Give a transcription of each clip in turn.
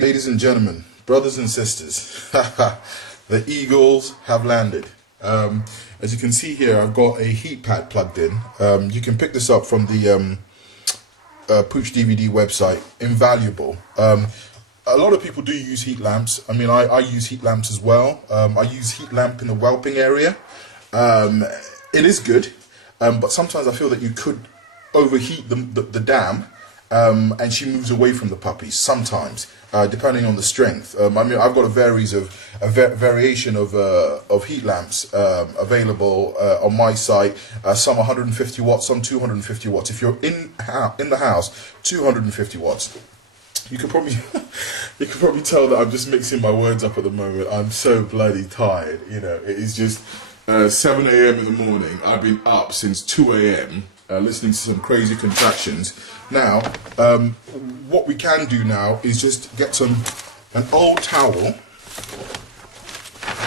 Ladies and gentlemen, brothers and sisters, the Eagles have landed. As you can see here, I've got a heat pad plugged in. You can pick this up from the Pooch DVD website. Invaluable. A lot of people do use heat lamps. I mean, I use heat lamps as well. I use heat lamp in the whelping area. It is good, but sometimes I feel that you could overheat the dam, and she moves away from the puppies sometimes, depending on the strength. I mean, I've got a variation of heat lamps available on my site. Some 150 watts, some 250 watts. If you're in the house, 250 watts. You could probably tell that I'm just mixing my words up at the moment. I'm so bloody tired. You know, it is just 7 a.m. in the morning. I've been up since 2 a.m. Listening to some crazy contractions. Now, what we can do now is just get an old towel.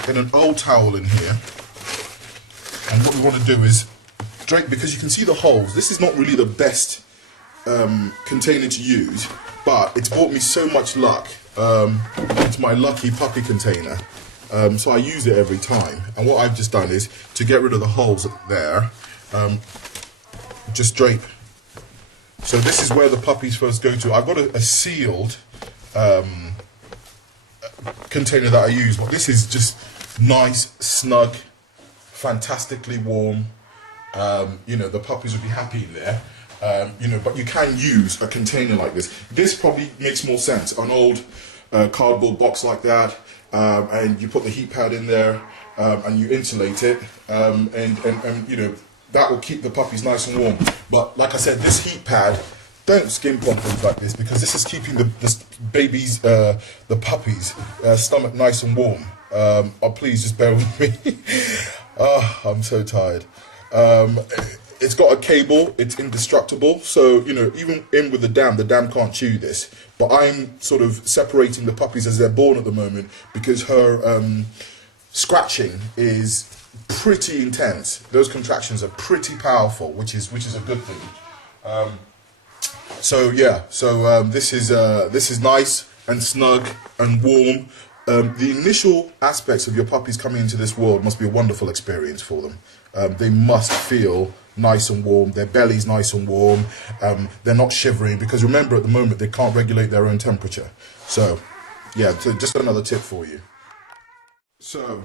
Get an old towel in here. And what we want to do is drape, because you can see the holes. This is not really the best container to use, but it's brought me so much luck. It's my lucky puppy container, so I use it every time. And what I've just done is, to get rid of the holes there, just drape. So this is where the puppies first go to. I've got a sealed container that I use, but this is just nice, snug, fantastically warm. You know, the puppies would be happy in there. You know, but you can use a container like this. This probably makes more sense. An old cardboard box like that, and you put the heat pad in there, and you insulate it, and you know, that will keep the puppies nice and warm. But like I said, this heat pad, don't skimp on things like this, because this is keeping the babies, the puppies' stomach nice and warm. Oh, please just bear with me. Oh, I'm so tired. It's got a cable, it's indestructible, so, you know, even in with the dam can't chew this. But I'm sort of separating the puppies as they're born at the moment, because her scratching is pretty intense. Those contractions are pretty powerful, which is a good thing. So yeah, this is nice and snug and warm. The initial aspects of your puppies coming into this world must be a wonderful experience for them. They must feel nice and warm, their belly's nice and warm, they're not shivering, because remember, at the moment they can't regulate their own temperature. So yeah, so just another tip for you. So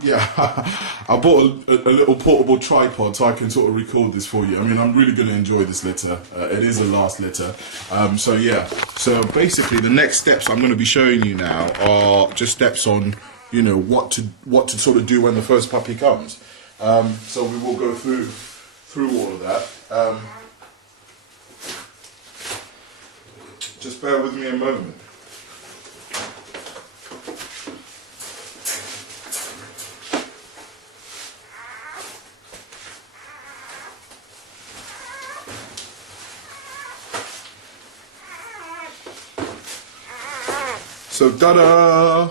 yeah, I bought a little portable tripod so I can sort of record this for you. I mean, I'm really going to enjoy this litter. It is the last litter. So yeah, so basically the next steps I'm going to be showing you now are just steps on, you know, what to sort of do when the first puppy comes. So we will go through all of that. Just bear with me a moment. So, ta-da!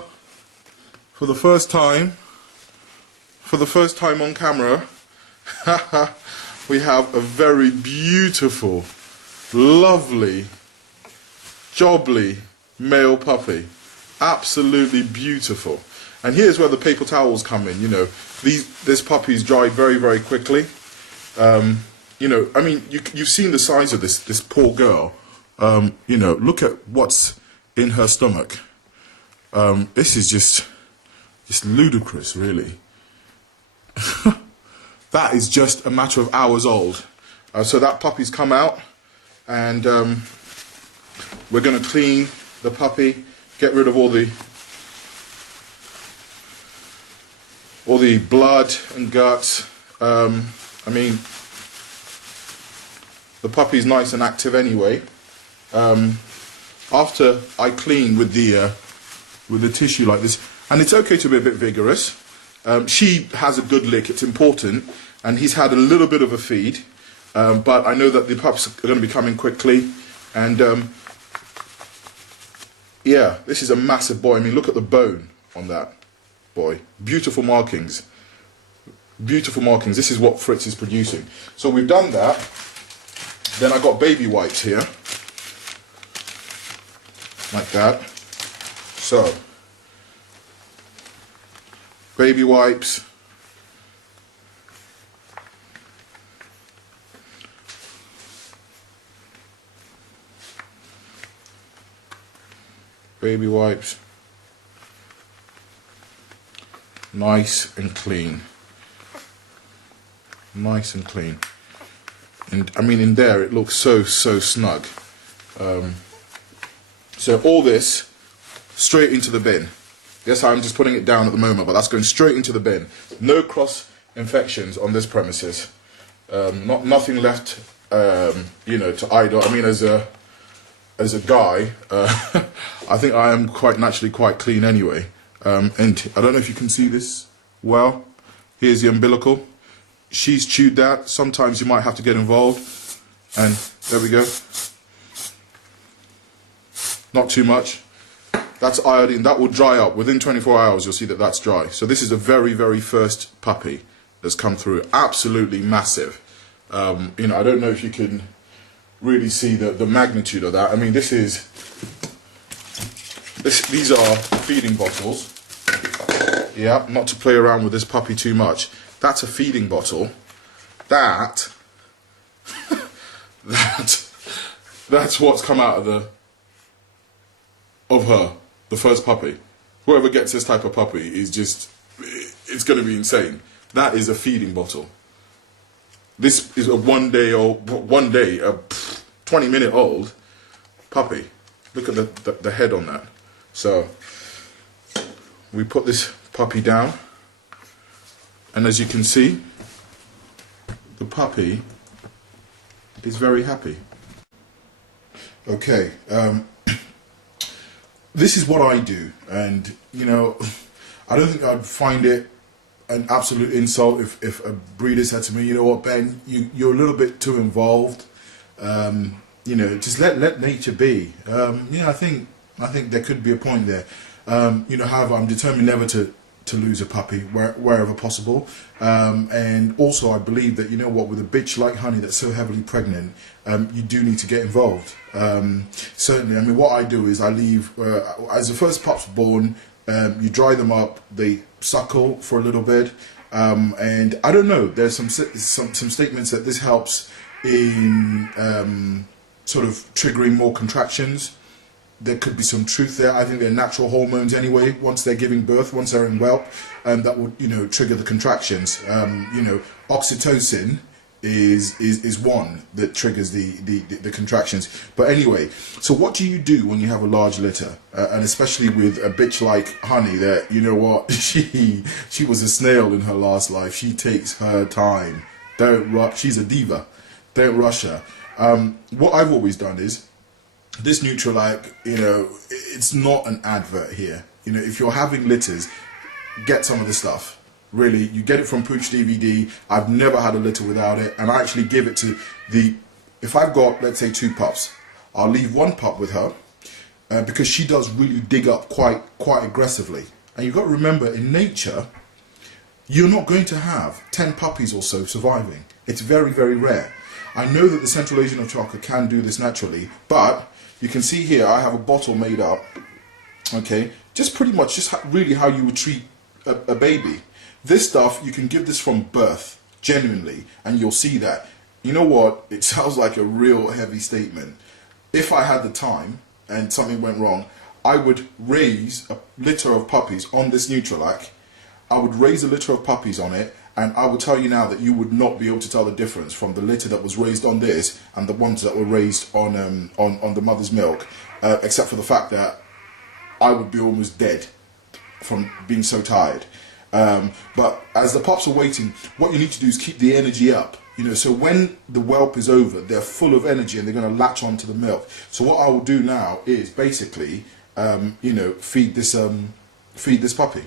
For the first time on camera, we have a very beautiful, lovely, jobly male puppy. Absolutely beautiful. And here's where the paper towels come in. You know, this puppy's dry very, very quickly. You know, I mean, you've seen the size of this poor girl. You know, look at what's in her stomach. This is just ludicrous, really. That is just a matter of hours old. So that puppy's come out, and we're going to clean the puppy, get rid of all the blood and guts. I mean, the puppy's nice and active anyway. After I clean with the tissue like this, and it's okay to be a bit vigorous. She has a good lick, it's important, and he's had a little bit of a feed, but I know that the pups are going to be coming quickly, and yeah, this is a massive boy. I mean, look at the bone on that boy. Beautiful markings. Beautiful markings. This is what Fritz is producing. So we've done that. Then I got baby wipes here, like that. So, baby wipes. Baby wipes. Nice and clean. Nice and clean. And I mean, in there it looks so snug. So all this straight into the bin. Yes, I'm just putting it down at the moment, but that's going straight into the bin. No cross infections on this premises. Nothing left, you know, to idle. I mean, as a guy, I think I am quite naturally quite clean anyway. And I don't know if you can see this well. Here's the umbilical. She's chewed that. Sometimes you might have to get involved. And there we go. Not too much. That's iodine. That will dry up. Within 24 hours, you'll see that that's dry. So this is a very first puppy that's come through. Absolutely massive. You know, I don't know if you can really see the magnitude of that. I mean, these are feeding bottles. Yeah, not to play around with this puppy too much. That's a feeding bottle. That's what's come out of her, the first puppy. Whoever gets this type of puppy is just, it's going to be insane. That is a feeding bottle. This is a 1 day old, 1 day, a 20-minute old puppy. Look at the head on that. So we put this puppy down, and as you can see, the puppy is very happy. Okay, this is what I do, and you know, I don't think I'd find it an absolute insult if a breeder said to me, you know what, Ben, you're a little bit too involved. You know, just let nature be. You know, I think there could be a point there. You know, however, I'm determined never to lose a puppy wherever possible. And also, I believe that, you know what, with a bitch like Honey that's so heavily pregnant, you do need to get involved. Certainly, I mean, what I do is I leave, as the first pup's born, you dry them up, they suckle for a little bit, and I don't know, there's some statements that this helps in sort of triggering more contractions. There could be some truth there. I think they're natural hormones anyway. Once they're giving birth, once they're in whelp, that would, you know, trigger the contractions. You know, oxytocin is one that triggers the contractions. But anyway, so what do you do when you have a large litter, and especially with a bitch like Honey that, you know what, she was a snail in her last life. She takes her time. Don't rush. She's a diva. Don't rush her. What I've always done is, this Neutralac, you know, it's not an advert here. You know, if you're having litters, get some of the stuff. Really, you get it from Pooch DVD. I've never had a litter without it, and I actually give it to if I've got, let's say, 2 pups, I'll leave 1 pup with her, because she does really dig up quite aggressively. And you've got to remember, in nature, you're not going to have 10 puppies or so surviving. It's very rare. I know that the Central Asian Ovcharka can do this naturally, but you can see here I have a bottle made up, okay, just pretty much just really how you would treat a baby. This stuff, you can give this from birth, genuinely, and you'll see that. You know what, it sounds like a real heavy statement. If I had the time and something went wrong, I would raise a litter of puppies on this Neutralac. I would raise a litter of puppies on it, and I will tell you now that you would not be able to tell the difference from the litter that was raised on this and the ones that were raised on the mother's milk, except for the fact that I would be almost dead from being so tired. But as the pups are waiting, what you need to do is keep the energy up. You know, so when the whelp is over, they're full of energy and they're going to latch onto the milk. So what I will do now is basically, you know, feed this puppy.